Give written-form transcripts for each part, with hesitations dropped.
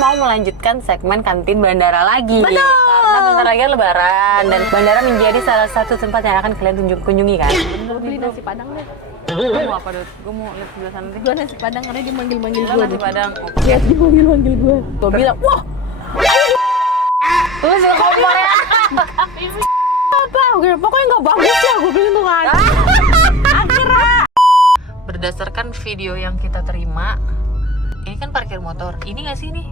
mau melanjutkan segmen kantin bandara lagi. Betul. Karena bentar lagi kan Lebaran dan bandara menjadi salah satu tempat yang akan kalian kunjungi kan. Gue beli nasi padang deh. Gue mau apa, Dut? Gue mau lihat sebelah sana deh. Gue nasi padang karena dia manggil-manggil Lo gue. nasi padang. Iya, dia manggil-manggil gue. Gue bilang, wah, Lu suka kompor ya? apa? Pokoknya nggak bagus ya, gue bilang tuh kan. Berdasarkan video yang kita terima, ini kan parkir motor. Ini nggak sih nih?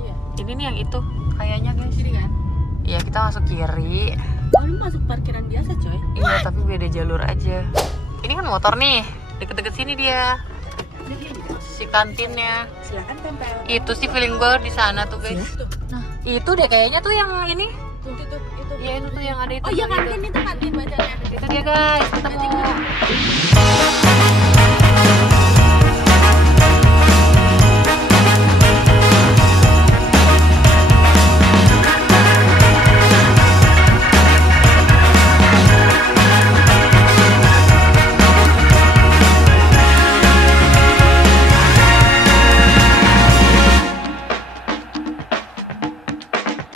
Iya. Ini nih yang itu kayaknya guys. Kiri kan? Iya, kita masuk kiri. Oh, ini masuk parkiran biasa coy. Iya, tapi beda jalur aja. Ini kan motor nih, deket-deket sini dia. Si kantinnya. Silakan tempel. Itu sih feeling gue di sana tuh guys. Nah, itu deh kayaknya tuh yang ini. Itu. Iya, itu tuh yang ada itu. Oh iya tuh, kantin itu kantin bacanya. Itu dia guys, ketemu.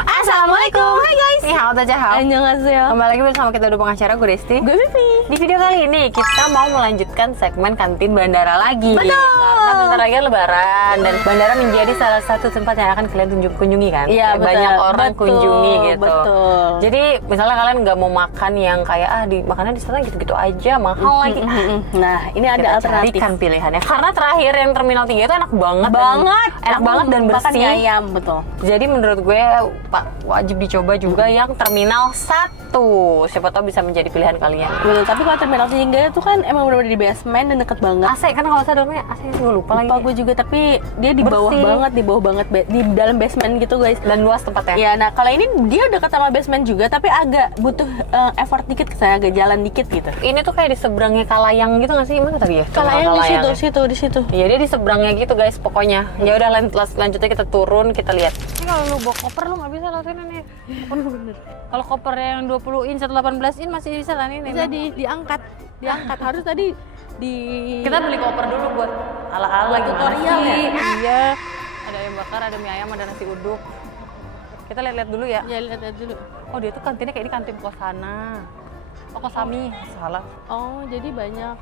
Assalamualaikum. Hai guys. Nih, halo Tajahal. Annyeonghaseyo. Kembali lagi bersama kita dua pengacara, gue Desti. Gue Vivi. Di video kali ini kita mau melanjutkan segmen kantin bandara lagi. Betul. Karena bentar lagi kan Lebaran dan bandara menjadi salah satu tempat yang akan kalian kunjungi kan. Iya, betul. Banyak orang kunjungi gitu. Betul. Jadi misalnya kalian nggak mau makan yang kayak di makannya di sana gitu-gitu aja mahal lagi. Nah, ini ada Kita alternatif. carikan pilihannya. Karena terakhir yang Terminal 3 itu enak banget. Enak banget dan Makan bersih. mie ayam, betul. Jadi menurut gue Pak wajib dicoba juga yang Terminal 1. Siapa tahu bisa menjadi pilihan kalian. Betul, tapi kalau terminal 3 itu kan emang benar-benar di basement dan deket banget. AC kan kalau saya dalamnya AC gue lupa lagi. Lupa gue juga, tapi dia di bawah Bersih. banget, di dalam basement gitu guys. Dan luas tempatnya. Ya, nah kalau ini dia dekat sama basement juga, tapi agak butuh effort dikit, saya agak jalan dikit gitu. Ini tuh kayak di seberangnya Kalayang gitu nggak sih? Mana tadi ya? Kalayang di Kalayang situ, ya? di situ. Iya, dia di seberangnya gitu guys pokoknya. Ya udah lanjutnya kita turun, kita lihat. Ini kalau lu bawa koper lu nggak bisa lewat sini nih. Bener. Kalau koper yang 20 in 118 in masih bisa lah nih. Bisa diangkat. Harus tadi di Kita beli koper dulu buat ala-ala Buat gimana tutorial sih? ya? Iya. Ada ayam bakar, ada mie ayam, ada nasi uduk. Kita lihat-lihat dulu ya. Ya lihat dulu. Oh, dia tuh kantinnya kayak ini kantin Kosana. Oh, Kosami. Salah. Oh, jadi banyak.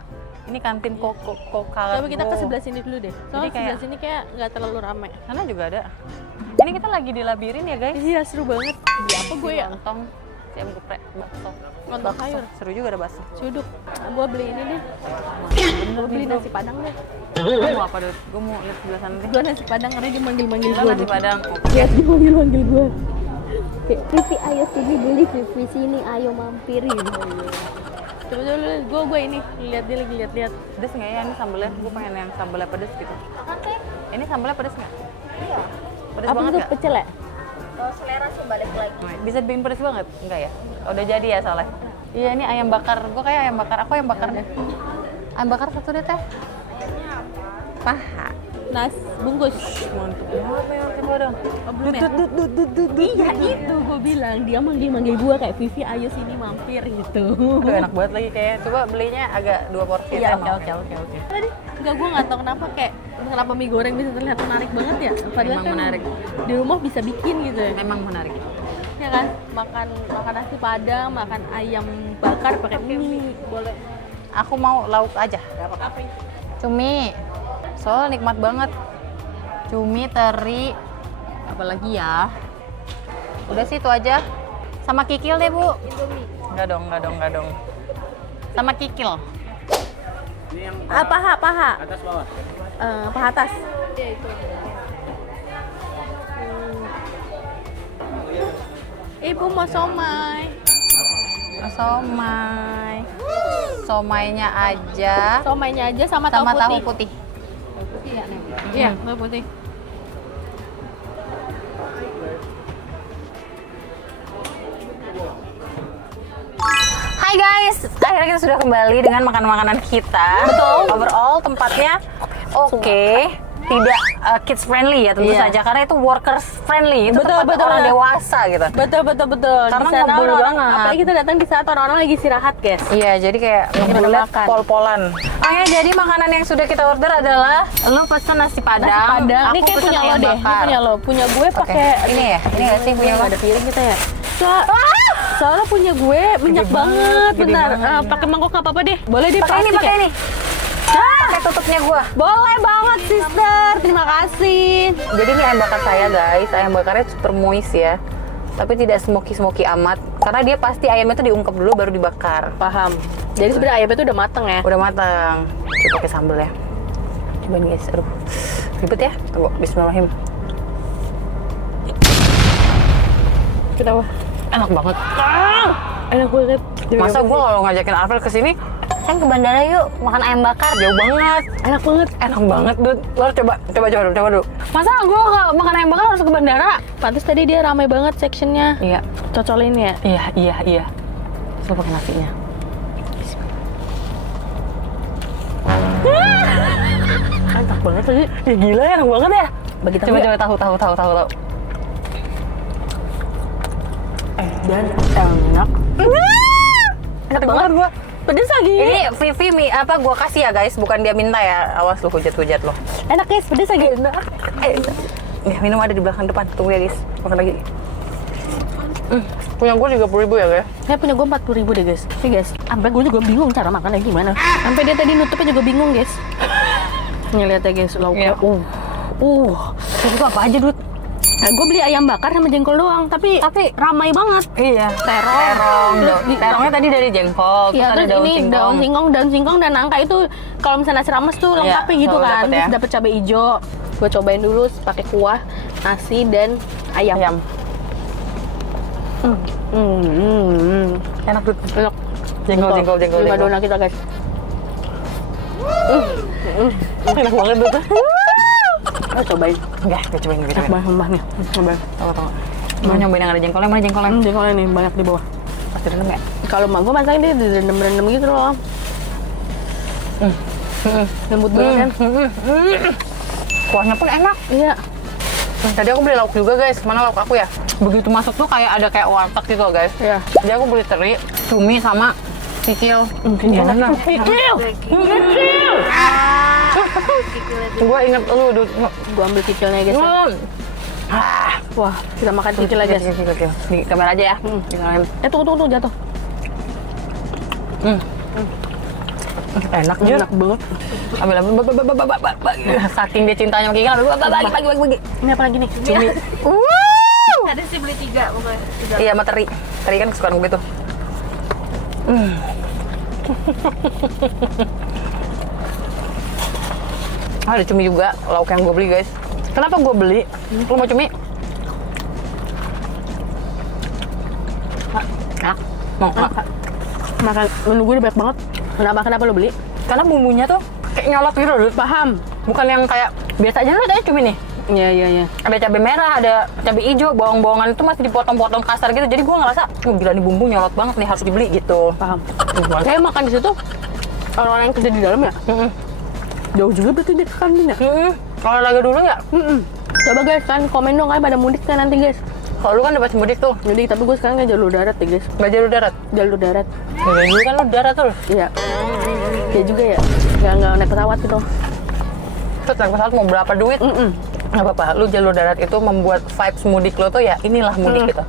Ini kantin Koko. Coba kita ke sebelah sini dulu deh. Soalnya Jadi kayak- sebelah sini kayak nggak terlalu ramai. Sana juga ada. Ini kita lagi di labirin ya guys. Iya, seru banget. Di apa gue ya? Lontong, ayam geprek, bakso. Lontong sayur. Seru juga ada bakso. Cuduk. Gue beli ini deh. Gue beli nasi padang deh. Gue mau apa, Dut? Gue mau lihat sebelah sana deh. Gue nasi padang karena dia manggil-manggil Lo gue. nasi padang. Iya, dia manggil-manggil gue. Vivi ayo sini beli, Vivi sini ayo mampirin. Coba dulu, gue ini lihat dia lagi lihat-lihat. Pedes nggak ya ini sambelnya? Gue pengen yang sambelnya pedes gitu. Ini sambelnya pedes nggak? Iya. Pedes Apa banget itu nggak? pecel ya? Kalau selera sih balik lagi. Bisa bikin pedes banget? Enggak ya? Udah jadi ya soalnya? Iya, ini ayam bakar. Gue kayak ayam bakar. Aku ayam bakar deh. Ayam bakar satu deh, Teh. Paha. Nas bungkus. Mantap banget ya, coba dong. Oh, belum ya? Iya itu gue bilang, dia manggil gue kayak Vivi ayo sini mampir gitu. Aduh, enak banget lagi kayak. Coba belinya agak 2 porsi. Iya, Teh, oke. mau. Tadi enggak, gue nggak tahu kenapa mie goreng bisa terlihat menarik banget ya. Padahal Memang kan menarik. di rumah bisa bikin gitu ya. Memang menarik. Ya kan, makan nasi padang, makan ayam bakar pakai mie. Boleh. Aku mau lauk aja. Apa ini? Cumi. Soalnya nikmat banget. Cumi, teri, apalagi ya. Udah sih itu aja. Sama kikil deh, Bu. Indomie. Enggak dong. Sama kikil. Paha. Atas bawah. Paha atas. Ya itu. Ibu mau somai. Somai. Somainya aja Somainya aja sama sama tahu tahu putih. putih. Iya nih. Iya, tahu putih. Hai guys, akhirnya kita sudah kembali dengan makanan-makanan kita. Betul. Overall tempatnya oke. Tidak kids friendly ya tentu Iya. saja, karena itu workers friendly, itu Betul, tempat betul, orang betul. dewasa gitu. Betul. Karena Di sana ngebul orang-orang, banget. apalagi kita datang di saat orang-orang lagi istirahat, guys. Iya, jadi kayak ngebulnya makan. pol-polan. Oke, jadi makanan yang sudah kita order adalah lo pesen nasi padang. Nasi padang. Aku Ini kayak pesen punya lo ayam deh. Ini bakar. punya lo. Punya gue Oke, pakai ini ya? Ini nggak sih punya lo? Nggak ada piring kita ya. Soalnya punya gue minyak banget. gede Bentar, banget. pakai mangkok nggak apa-apa deh. Boleh deh Pakai ini, plastik pakai ya? ini. Pakai tutupnya gua. Boleh banget, sister. Terima kasih. Jadi ini ayam bakar saya guys, ayam bakarnya super moist ya. Tapi tidak smoky amat, karena dia pasti ayamnya tuh diungkep dulu baru dibakar. Paham. Jadi sebenarnya ayamnya itu udah mateng ya. Udah matang. Coba pakai sambal ya. Cobain guys, aduh. Ribet ya. Tunggu, bismillahirrahmanirrahim. Kenapa? Enak banget. Enak banget. Masa gua kalau ngajakin Arvel ke sini, kan ke bandara yuk makan ayam bakar, jauh banget. Enak banget. Enak banget, Dut. Lo coba dulu. Masa gua nggak makan ayam bakar harus ke bandara? Pantes tadi dia ramai banget sectionnya. Iya. Cocolin ya. Iya. Coba pakai nasinya. Enak banget tadi. Ya gila, enak banget ya. Bagi tahu Coba ya? tahu. Dan enak. Enak banget gua. Pedes lagi. Ini Vivi gua kasih ya guys, bukan dia minta ya. Awas lu hujat lo. Enak guys, pedes lagi. Enak. Ya, minum ada di belakang depan. Tunggu ya guys. Makan lagi. Punya gua 30.000 ya guys. Saya punya gue 40.000 deh guys. Nih guys, sampai gue juga bingung cara makannya gimana. Sampai dia tadi nutupnya juga bingung guys. Nih lihat ya guys, lauknya. Iya. Itu apa aja, Dut? Nah, gue beli ayam bakar sama jengkol doang, tapi ramai banget. Iya. Terong. Terus Terongnya tadi dari jengkol, Iya, terus ada terus ini daun singkong dan nangka itu kalau misalnya nasi rames tuh Iya, lengkapnya gitu selalu kan. dapet ya. Terus dapet cabai hijau. Gue cobain dulu pakai kuah, nasi dan ayam. Enak, Dut. Enak. Jengkol. 5 donat kita guys. Enak banget, Dut. Cobain. Enggak, gue cobain. Mbah nih. Cobain. Tahu. Mau nyobain yang ada jengkolnya, mana jengkolnya? Jengkolnya nih banyak di bawah. Pasti dalam ya? Kalau mak gue masaknya dia direndam-rendam gitu loh. Lembut banget kan? Kuahnya pun enak. Iya. Tadi aku beli lauk juga guys, mana lauk aku ya? Begitu masuk tuh kayak ada kayak warteg gitu loh guys. Iya. Jadi aku beli teri, cumi sama kikil. Enak. Kikil. Gue inget lu, Dut. Gue ambil kikilnya guys. Wah, kita makan kikil aja. Kikil. Di kamera aja ya. Tinggalin. Tunggu jatuh. Enak juga. Enak banget. Ambil. Saking dia cintanya sama kikil, bagi. Ini apa lagi nih? Cumi. Ada sih beli 3 pokoknya. Iya, sama teri. Teri kan kesukaan gue tuh. Ada cumi juga, lauk yang gue beli guys. Kenapa gue beli? Lu mau cumi? Mau nggak? Makan menu gue udah banyak banget. Kenapa lo beli? Karena bumbunya tuh kayak nyolot gitu loh. Paham. Bukan yang kayak biasa aja lu tadi cumi nih. Iya. Ada cabai merah, ada cabai hijau, bawang-bawangan itu masih dipotong-potong kasar gitu. Jadi gue ngerasa, gila nih bumbu nyolot banget nih, harus dibeli gitu. Paham. Saya makan di situ orang-orang yang kerja di dalam ya. Jauh juga berarti dia ke kantin ya. Olahraga dulu ya? Coba guys, kan komen dong kan pada mudik kan nanti guys. Kalau lu kan udah pasti mudik tuh, Mudik, tapi gue sekarang kan jalur darat deh guys. nggak jalur darat. Jalur darat. Dari dulu kan lu darat tuh. Iya. Iya juga ya. Nggak naik pesawat gitu. Terus naik pesawat mau berapa duit? Nggak apa-apa, lu jalur darat itu membuat vibes mudik lo tuh ya inilah mudik gitu.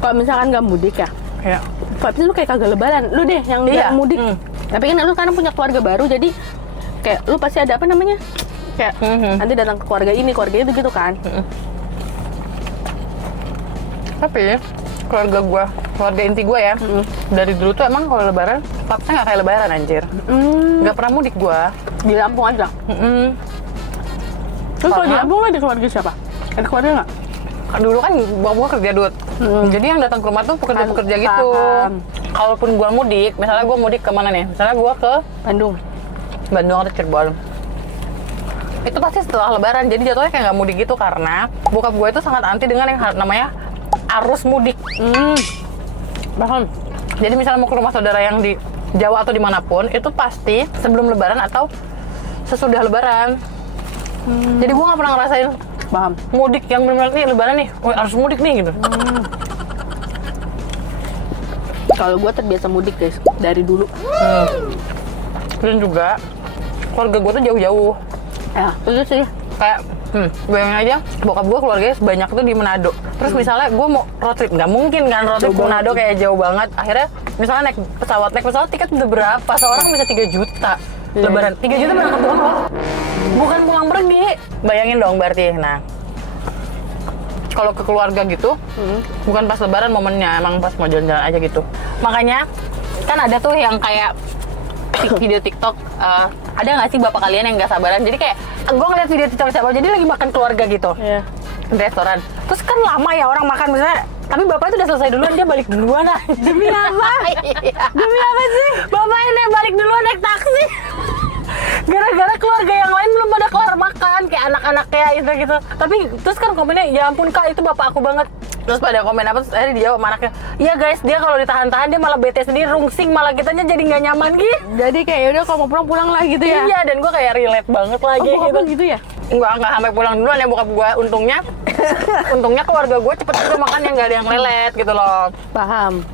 Kalau misalkan nggak mudik ya, Iya. vibes lu kayak kagak lebaran. Lu deh yang nggak Iya. mudik. Tapi kan lu sekarang punya keluarga baru, jadi kayak lu pasti ada apa namanya? Kayak nanti datang ke keluarga ini, keluarga itu gitu kan. Tapi keluarga gua, keluarga inti gua ya, dari dulu tuh emang kalau lebaran, vibesnya nggak kayak lebaran anjir. Nggak pernah mudik gua. Di Lampung aja. Terus kalau di Karena- Lampung ada keluarga siapa? Ada keluarga nggak? Dulu kan gua kerja Dut. Jadi yang datang ke rumah tuh pekerja-pekerja gitu. Paham. Kalaupun gua mudik, misalnya gua mudik kemana nih? Misalnya gua ke Bandung. Bandung atau Cirebon. Itu pasti setelah lebaran, jadi jatuhnya kayak nggak mudik gitu karena bokap gue itu sangat anti dengan yang namanya arus mudik. Paham. Jadi misalnya mau ke rumah saudara yang di Jawa atau dimanapun, itu pasti sebelum lebaran atau sesudah lebaran. Jadi gue nggak pernah ngerasain Paham. mudik yang benar-benar nih lebaran nih, oh, harus mudik nih gitu. Kalau gue terbiasa mudik guys dari dulu. Dan juga keluarga gue tuh jauh-jauh. Ya, itu sih. Kayak bayangin aja bokap gue keluarganya sebanyak tuh di Manado. Terus misalnya gue mau road trip, nggak mungkin kan road trip ke Manado kayak jauh banget. Akhirnya misalnya naik pesawat tiket udah berapa? Seorang bisa 3 juta. Lebaran 3 juta berangkat doang loh. Bukan pulang pergi. Bayangin dong berarti. Nah, kalau ke keluarga gitu, bukan pas lebaran momennya, emang pas mau jalan-jalan aja gitu. Makanya kan ada tuh yang kayak video TikTok, ada nggak sih bapak kalian yang nggak sabaran? Jadi kayak gue ngeliat video TikTok siapa, jadi lagi makan keluarga gitu di restoran. Terus kan lama ya orang makan misalnya, tapi bapak itu udah selesai duluan, dia balik duluan lah. Demi apa? Demi apa sih? Bapak ini balik duluan naik taksi. Gara-gara keluarga yang lain belum pada kelar makan, kayak anak-anaknya gitu. Tapi terus kan komennya, ya ampun kak, itu bapak aku banget. Terus pada komen apa, terus akhirnya dia sama anaknya, iya guys, dia kalau ditahan-tahan dia malah bete sendiri, rungsing, malah kitanya jadi nggak nyaman gitu. Jadi kayak udah kalau mau pulang lah gitu ya. Iya, dan gue kayak relate banget lagi gitu. Gitu ya. Nggak sampai pulang duluan ya bokap gue, untungnya keluarga gue cepet juga makan yang nggak ada yang lelet gitu loh. Paham.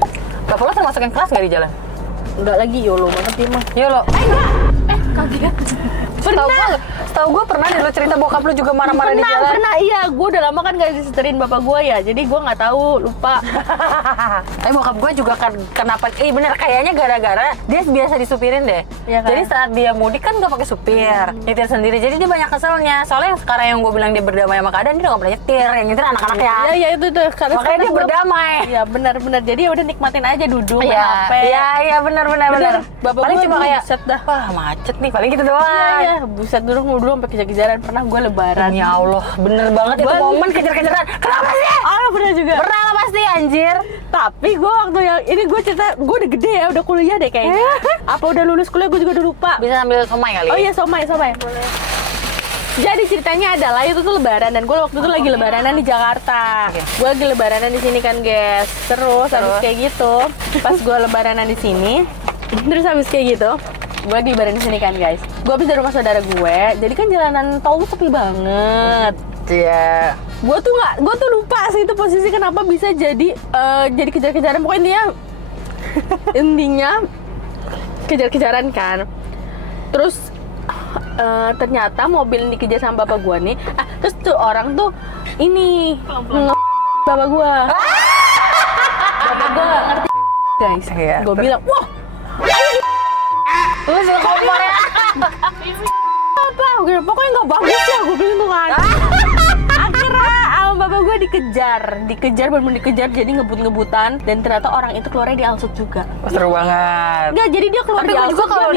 Bapak lo termasuk yang keras nggak di jalan? Enggak lagi YOLO banget dia mah. Yolo. Kaget. Setahu gue pernah deh lo cerita bokap lo juga marah-marah di jalan. Pernah, iya. Gue udah lama kan gak diseterin bapak gue ya. Jadi gue nggak tahu, lupa. Tapi bokap gue juga kan kenapa? Bener kayaknya gara-gara dia biasa disupirin deh. Iya kan? Jadi saat dia mudik kan nggak pakai supir, nyetir sendiri. Jadi dia banyak keselnya. Soalnya yang sekarang yang gue bilang dia berdamai sama keadaan, dia udah nggak pernah nyetir. Yang nyetir anak-anaknya. Iya itu. Makanya dia berdamai. Iya benar. Jadi ya udah nikmatin aja duduk main Iya, HP. iya benar. Bapak Paling gue cuma kayak, buset dah. wah macet nih, paling gitu doang. Iya, buset dulu sampai kejar-kejaran. Pernah gue lebaran. Ya Allah, bener banget itu momen kejar-kejaran. Kenapa sih? Oh, pernah juga. Pernah lah pasti anjir. Tapi gue waktu yang ini gue cerita, gue udah gede ya, udah kuliah deh kayaknya. Apa udah lulus kuliah gue juga udah lupa. Bisa ambil somai kali. Oh iya, somai. Boleh. Jadi ceritanya adalah itu tuh lebaran dan gue waktu itu lagi lebaranan di Jakarta. Gue lagi lebaranan di sini kan, guys. Terus habis kayak gitu, pas gue lebaranan di sini, terus habis kayak gitu, gue lagi lebaran di sini kan, guys. Gue habis dari rumah saudara gue, jadi kan jalanan tol tuh sepi banget. Iya. Gue tuh lupa sih itu posisi kenapa bisa jadi kejar-kejaran. Pokoknya intinya kejar-kejaran kan. Terus ternyata mobil yang dikejar sama bapak gua nih, terus tuh orang tuh ini bapak gua. Bapak gua ngerti guys. Iya. Gua bilang, wah, Lu suka kompor ya? apa? Gue bilang, pokoknya nggak bagus ya, gue bilang tuh kan. Akhirnya sama bapak gue dikejar, bener-bener dikejar, jadi ngebut-ngebutan, dan ternyata orang itu keluarnya di Alsut juga. Seru banget. Enggak, jadi dia keluar Tapi di gua Alsut, juga kalau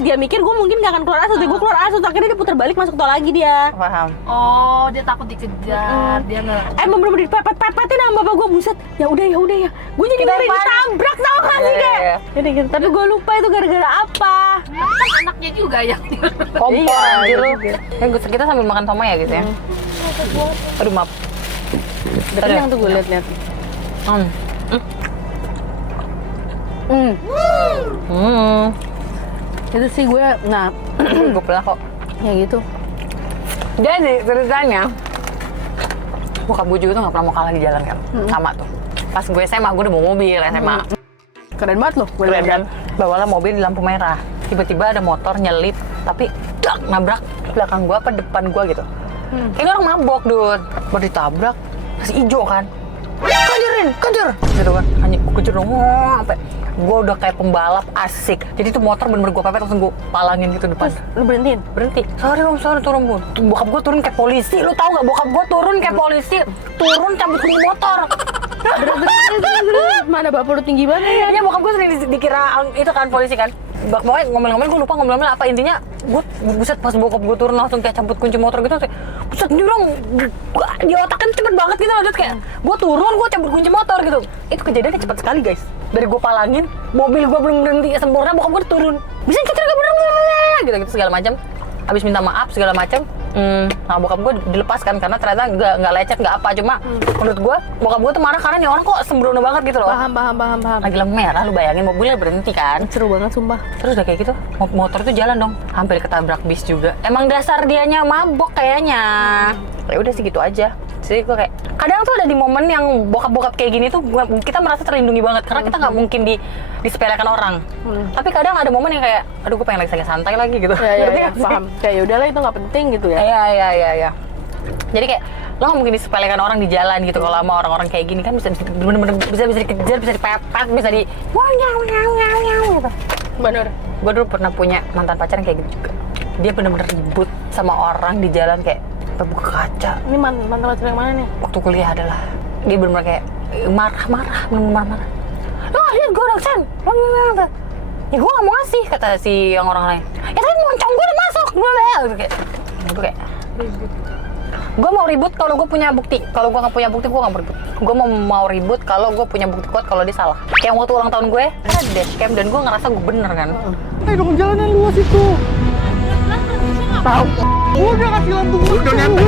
dia mikir gue mungkin gak akan keluar Alsut, gue keluar Alsut, akhirnya dia putar balik masuk tol lagi dia. Paham. Oh, dia takut dikejar. Dia nggak. Emang bener-bener dipepet-pepetin sama bapak gue, buset. Ya udah ya. Gue jadi ngeri ditabrak tau gak sih kayak. Iya. Jadi gitu. Tapi gue lupa itu gara-gara apa. Kan anaknya juga yang Kompor Iya, anjir lu. juga. Kita sambil makan somai ya gitu ya. Aduh maaf. Tadi yang tuh gue liat-liat. Itu sih gue, nah Gue pernah kok. ya gitu. Jadi ceritanya bokap gue juga tuh gak pernah mau kalah di jalan kan. Sama tuh. Pas gue SMA, gue udah bawa mobil SMA. Keren banget loh. Keren kan? Bawalah mobil di lampu merah. Tiba-tiba ada motor nyelip, tapi nabrak belakang gue apa depan gue gitu. Ini orang mabok, dude. Baru ditabrak, masih hijau kan. Kejar! Gitu kan. Anjing, gue kejar dong. Sampai gue udah kayak pembalap asik. Jadi tuh motor bener-bener gue pepet, langsung gue palangin gitu depan. Lu berhentiin? Berhenti. Sorry turun bu. Bokap gue turun kayak polisi. Lu tau gak bokap gue turun kayak polisi. Turun cabut kunci motor. Mana bapak lu tinggi banget ya? Iya bokap gue sering dikira itu kan polisi kan. Pokoknya ngomel-ngomel gue lupa ngomel-ngomel apa. Intinya gue buset pas bokap gue turun langsung kayak cabut kunci motor gitu. Buset dia orang di otak kan cepet banget gitu loh. Kayak gue turun gue cabut kunci motor gitu. Itu kejadiannya cepet sekali guys. Dari gue palangin, mobil gue belum berhenti sempurna, bokap gue turun. Bisa kita gak bener gitu segala macam. Habis minta maaf segala macam, Nah bokap gue dilepaskan karena ternyata nggak lecet nggak apa, cuma menurut gue bokap gue tuh marah karena nih orang kok sembrono banget gitu loh. Paham. Lagi lampu merah, lu bayangin mobilnya berhenti kan. Seru banget sumpah. Terus udah kayak gitu, motor itu jalan dong, hampir ketabrak bis juga. Emang dasar dianya mabok kayaknya. Ya udah sih gitu aja. Jadi gue kayak kadang tuh ada di momen yang bokap-bokap kayak gini tuh kita merasa terlindungi banget karena kita nggak mungkin disepelekan orang. Tapi kadang ada momen yang kayak, aduh gue pengen lagi santai lagi gitu. Ngerti Ya, nggak sih? paham. Kayak yaudahlah itu nggak penting gitu ya. Iya. Jadi kayak lo nggak mungkin disepelekan orang di jalan gitu. Kalau sama orang-orang kayak gini kan bisa bener-bener bisa dikejar, bisa dipepet, bisa di gitu. Bener. Gue dulu pernah punya mantan pacar yang kayak gitu juga. Dia bener-bener ribut sama orang di jalan kayak buka kaca. Ini mantan pacar yang mana nih? Waktu kuliah adalah dia bener-bener kayak marah-marah. Lo lihat gue dong Sen, ya gue gak mau ngasih kata si yang orang lain. Ya tapi moncong gue udah masuk, gue kayak gue mau ribut kalau gue punya bukti. Kalau gue nggak punya bukti, gue nggak mau ribut. Gue mau ribut kalau gue punya bukti kuat kalau dia salah. Kayak waktu ulang tahun gue, ada dashcam dan gue ngerasa gue bener kan. Dong jalan yang luas itu. Tahu. Gua udah kasih lampu udah nyampe.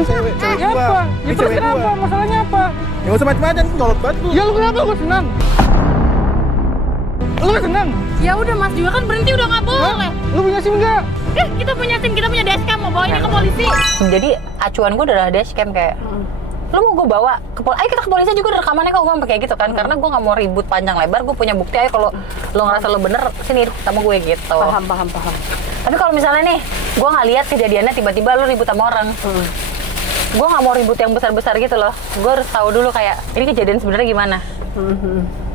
Cewek Apa? Ya terus kenapa? Masalahnya apa? Ya nggak usah macam-macam, nyolot banget lu. Ya lu kenapa? Gue senang. Lu senang? Ya udah Mas juga kan berhenti udah nggak boleh. Lu punya SIM nggak? Kita punya SIM, kita punya dashcam, mau bawa ini ke polisi. Jadi acuan gue adalah dashcam kayak lu mau gue bawa ke polisi, ayo kita ke polisi juga, ada rekamannya kok. Gue sampai kayak gitu kan, karena gue nggak mau ribut panjang lebar. Gue punya bukti, ayo kalau lo ngerasa lo bener sini sama gue gitu. Paham. Tapi kalau misalnya nih gue nggak lihat kejadiannya, tiba-tiba lo ribut sama orang, gue nggak mau ribut yang besar-besar gitu loh. Gue harus tahu dulu kayak ini kejadian sebenarnya gimana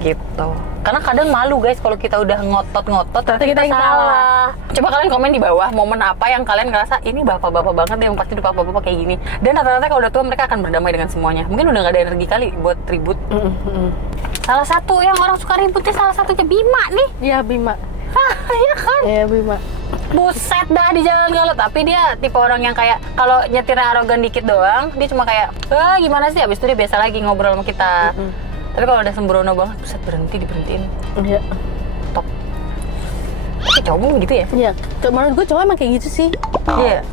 gitu. Karena kadang malu guys kalau kita udah ngotot ternyata kita yang salah. Coba kalian komen di bawah momen apa yang kalian ngerasa ini bapak-bapak banget deh, yang pasti udah bapak-bapak kayak gini. Dan rata-rata kalau udah tua mereka akan berdamai dengan semuanya. Mungkin udah nggak ada energi kali buat ribut. Salah satu yang orang suka ributnya salah satunya Bima nih. Iya Bima. Iya kan? Iya Bima. Buset dah di jalan galau. Tapi dia tipe orang yang kayak kalau nyetirnya arogan dikit doang, dia cuma kayak gimana sih, abis itu dia biasa lagi ngobrol sama kita. Tapi kalau udah sembrono banget, buset diberhentiin. Iya. Top. Tapi cowok gitu ya? Iya. Menurut gue cowok emang kayak gitu sih. Iya.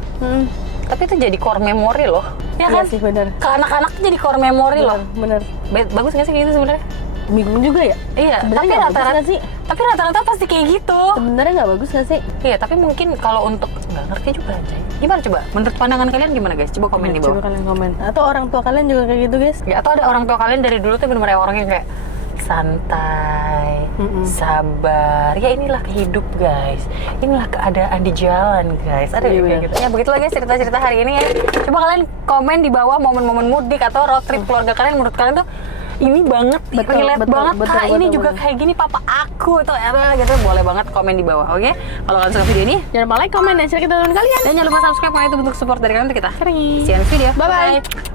Tapi itu jadi core memory loh. Ya Iya kan? sih benar. Ke anak-anak tuh jadi core memory loh. Bener. Bagus nggak sih kayak gitu sebenarnya? Bingung juga ya. Iya. Sebenarnya Tapi nggak bagus rata-rata nggak sih? Tapi rata-rata pasti kayak gitu. Sebenarnya nggak bagus nggak sih? Iya. Tapi mungkin kalau untuk nggak ngerti juga aja. Gimana coba? Menurut pandangan kalian gimana guys? Coba komen di Coba bawah. kalian komen. Atau orang tua kalian juga kayak gitu guys? Ya, atau ada orang tua kalian dari dulu tuh benar-benar orang yang kayak santai, sabar. Ya inilah hidup guys. Inilah keadaan di jalan guys. Ada yang kayak gitu. Ya begitulah guys cerita-cerita hari ini ya. Coba kalian komen di bawah momen-momen mudik atau road trip keluarga kalian, menurut kalian tuh ini banget, relate banget. Kak, ini juga kayak gini papa aku atau apa gitu. Boleh banget komen di bawah, oke? Kalau kalian suka video ini, Jangan lupa like, komen, dan share ke teman kalian. dan jangan lupa subscribe karena itu bentuk support dari kalian untuk kita. Keren. See you next video. Bye-bye.